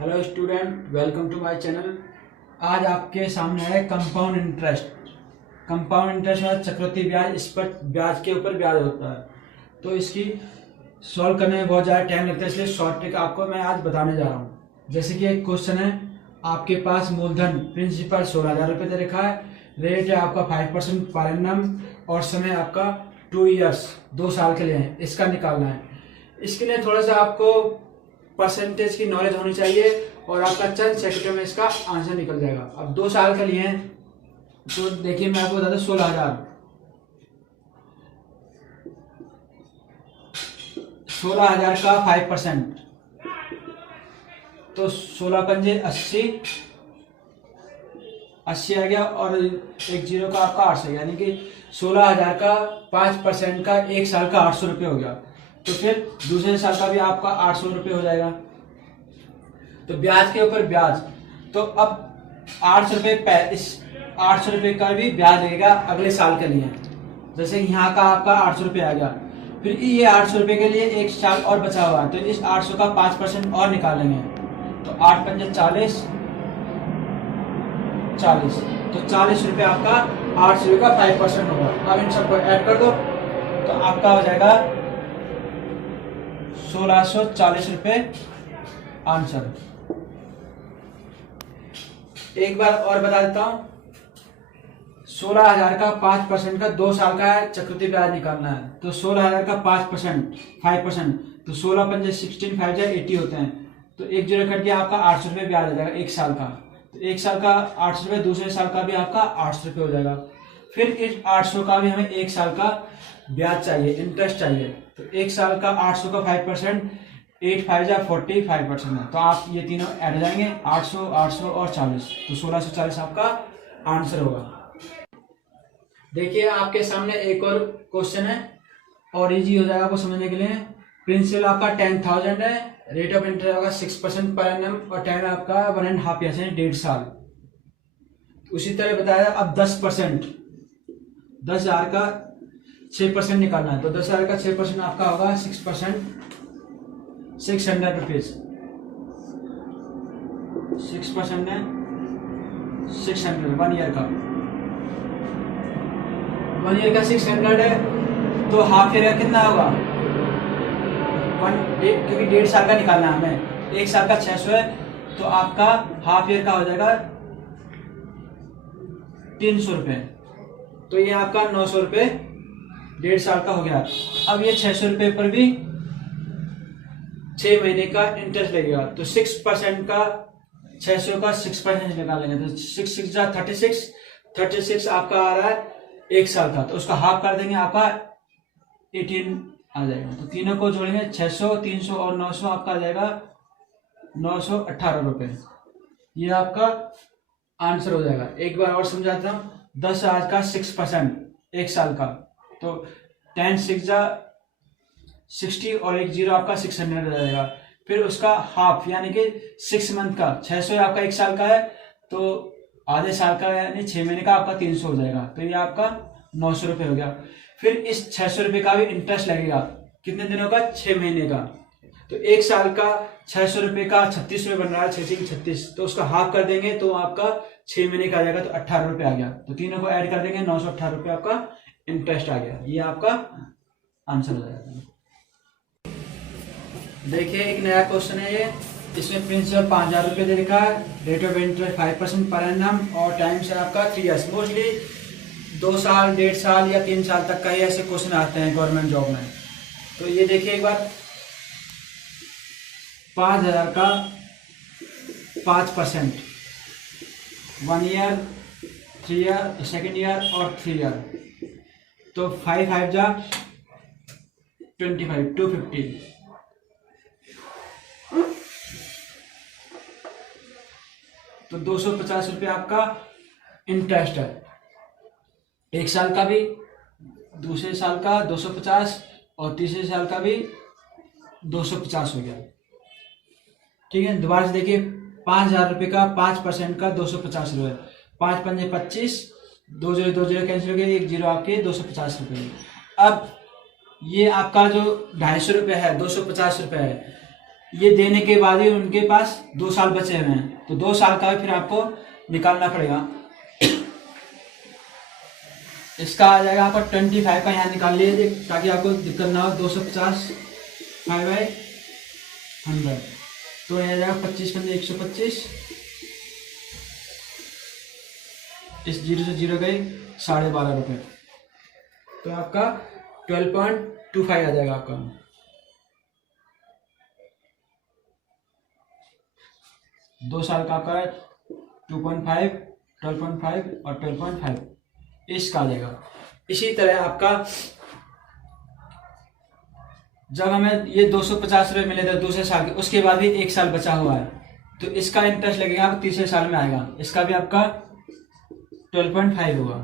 Hello student, welcome to my channel. आज आपके सामने है कंपाउंड इंटरेस्ट। कंपाउंड इंटरेस्ट मतलब चक्रवृद्धि ब्याज। इस पर ब्याज के ऊपर ब्याज होता है, तो इसकी सॉल्व करने में बहुत ज़्यादा टाइम लगता है, इसलिए शॉर्ट ट्रिक आपको मैं आज बताने जा रहा हूँ। जैसे कि एक क्वेश्चन है, आपके पास मूलधन प्रिंसिपल 16,000 रुपये दे रखा है, रेट है आपका 5% पर एनम और समय आपका 2 ईयर्स 2 साल के लिए है। इसका निकालना है। इसके लिए थोड़ा सा आपको परसेंटेज की नॉलेज होनी चाहिए और आपका चंद सेकंड में इसका आंसर निकल जाएगा। अब 2 साल के लिए है, तो देखिए मैं आपको बता दूं 16,000 का 5%, तो 16 पंजे 80 आ गया और एक जीरो का आपका 800, यानी कि 16,000 का 5% का एक साल का 800 रुपये हो गया। तो फिर दूसरे साल का भी आपका 800 रुपये हो जाएगा। तो ब्याज के ऊपर ब्याज, तो अब 800 रुपये इस 800 रुपये का भी ब्याज लगेगा अगले साल के लिए। जैसे यहाँ का आपका 800 रुपये आ गया, फिर ये 800 रुपये के लिए एक साल और बचा हुआ है, तो इस 800 का 5% और निकालेंगे। तो 8 पंजे 40, तो 40 रुपये आपका 800 रुपये का 5% होगा। अब इन सबको ऐड कर दो तो आपका हो जाएगा 1640 रुपये आंसर। एक बार और बता देता हूं, 16,000 का 5% का 2 साल का है चक्रवृद्धि ब्याज निकालना है। तो 16,000 का 5%, तो 16 पंजे 16, 5 जाए 80 होते हैं। तो एक जीरो कट गया, आपका 800 रुपये ब्याज आ जाएगा एक साल का। तो एक साल का 800 रुपये, दूसरे साल का भी आपका 800 रुपये हो जाएगा। फिर इस 800 का भी हमें एक साल का ब्याज चाहिए, इंटरेस्ट चाहिए। तो एक साल का 800 का 5%, 8 5 जा 45% है। तो आप ये तीनों ऐड हो जाएंगे, 800, 800 और 40, तो 1640 आपका आंसर होगा। देखिए आपके सामने एक और क्वेश्चन है और इजी हो जाएगा आपको समझने के लिए। प्रिंसिपल आपका 10,000 है, रेट ऑफ इंटरेस्ट होगा 6% पर एनम और टाइम आपका 1.5 ईयर से 1.5 साल। उसी तरह बताया अब 10%, 10,000 का 6% निकालना है। तो 10,000 का 6% आपका होगा 6%, 600 रुपीज। 6% है 600, 1 ईयर का 600 है। तो हाफ ईयर का कितना होगा, क्योंकि 1.5 साल का निकालना है हमें, एक साल का 600 है, तो आपका हाफ ईयर का हो जाएगा 300 रुपये। तो ये आपका 900 रुपये 1.5 साल का हो गया। अब ये 600 रुपये पर भी 6 महीने का इंटरेस्ट लगेगा। तो 6% का 600 का 6% निकालेंगे, तो 6 6 जा 36 आपका आ रहा है एक साल का। तो उसका हाफ कर देंगे, आपका 18 आ जाएगा। तो तीनों को जोड़ेंगे, 600, 300 और 900, आपका आ जाएगा 918 रुपये। ये आपका आंसर हो जाएगा। एक बार और समझाता हूँ, 10,000 का 6% एक साल का, तो 10 6 जा 60 और एक जीरो आपका 600 आ जाएगा। फिर उसका हाफ यानी कि 6 मंथ का 600 आपका एक साल का है, तो आधे साल का यानी 6 महीने का आपका 300 हो जाएगा। तो ये आपका 900 रुपये हो गया। फिर इस 600 रुपये का भी इंटरेस्ट लगेगा, कितने दिनों का, 6 महीने का। तो एक साल का 600 रुपये का 36 रुपये बन रहा है, 6 36, तो उसका हाफ कर देंगे तो आपका 6 महीने का आ जाएगा, तो 18 रुपये आ गया। तो तीनों को ऐड कर देंगे, 918 रुपये आपका इंटरेस्ट आ गया। ये आपका आंसर हो जाएगा। देखिए एक नया क्वेश्चन है ये, इसमें प्रिंसिपल 5,000 रुपये दे रखा है, rate of interest 5% per annum और टाइम से आपका 3 ईयर्स। मोस्टली 2 साल 1.5 साल या 3 साल तक का ही ऐसे क्वेश्चन आते हैं गवर्नमेंट जॉब में। तो ये देखिए एक बार, 5,000 का 5%, 1 ईयर, 3 ईयर, 2nd ईयर और 3 ईयर, तो 5 5 जा 25, 250। तो 250 रुपये आपका इंटरेस्ट है, एक साल का भी, दूसरे साल का 250 और तीसरे साल का भी 250 हो गया। ठीक है, दोबारा से देखिए, 5,000 रुपये का 5% का 250 रुपये, 5 पंजे 25, 2 जीरो कैंसिल हो गया, एक जीरो आपके 250 रुपये। अब ये आपका जो 250 रुपये है, 250 रुपये है, ये देने के बाद ही उनके पास 2 साल बचे हुए हैं, तो 2 साल का फिर आपको निकालना पड़ेगा। इसका आ जाएगा आपका 25 का, यहाँ निकाल लीजिए ताकि आपको दिक्कत ना हो। 250 5/100, तो यहाँ जाएगा 25 पंजे 125, इस 0 से 0 गए 12.5 रुपये, तो आपका 12.25 आ जाएगा आपका। दो साल का आपका 2.5, 12.5 और 12.5 इसका आ जाएगा। इसी तरह आपका जब हमें ये 250 रुपये मिले थे दूसरे साल के, उसके बाद भी 1 साल बचा हुआ है, तो इसका इंटरेस्ट लगेगा आपको तीसरे साल में आएगा, इसका भी आपका 12.5 होगा।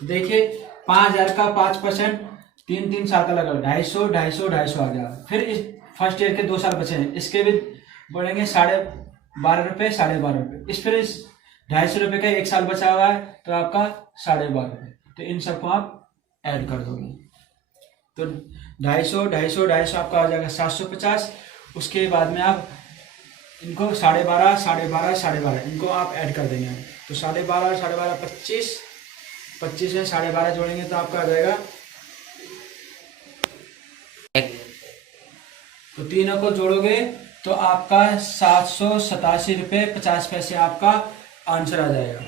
तो देखिए 5,000 का 5% 3 साल का लगा, 250 आ गया। फिर इस फर्स्ट ईयर के 2 साल बचे हैं, इसके भी बढ़ेंगे 12.5 रुपये 12.5 रुपये, इस फिर इस 250 रुपये का 1 साल बचा हुआ है, तो आपका 12.5 रुपये। तो इन सबको आप ऐड कर दोगे, तो 250 आपका आ जाएगा 750। उसके बाद में आप इनको 12.5 इनको आप ऐड कर देंगे, तो 12.5 25 में 12.5 जोड़ेंगे तो आपका आ जाएगा, तो तीनों को जोड़ोगे तो आपका 787 रुपये 50 पैसे आपका आंसर आ जाएगा।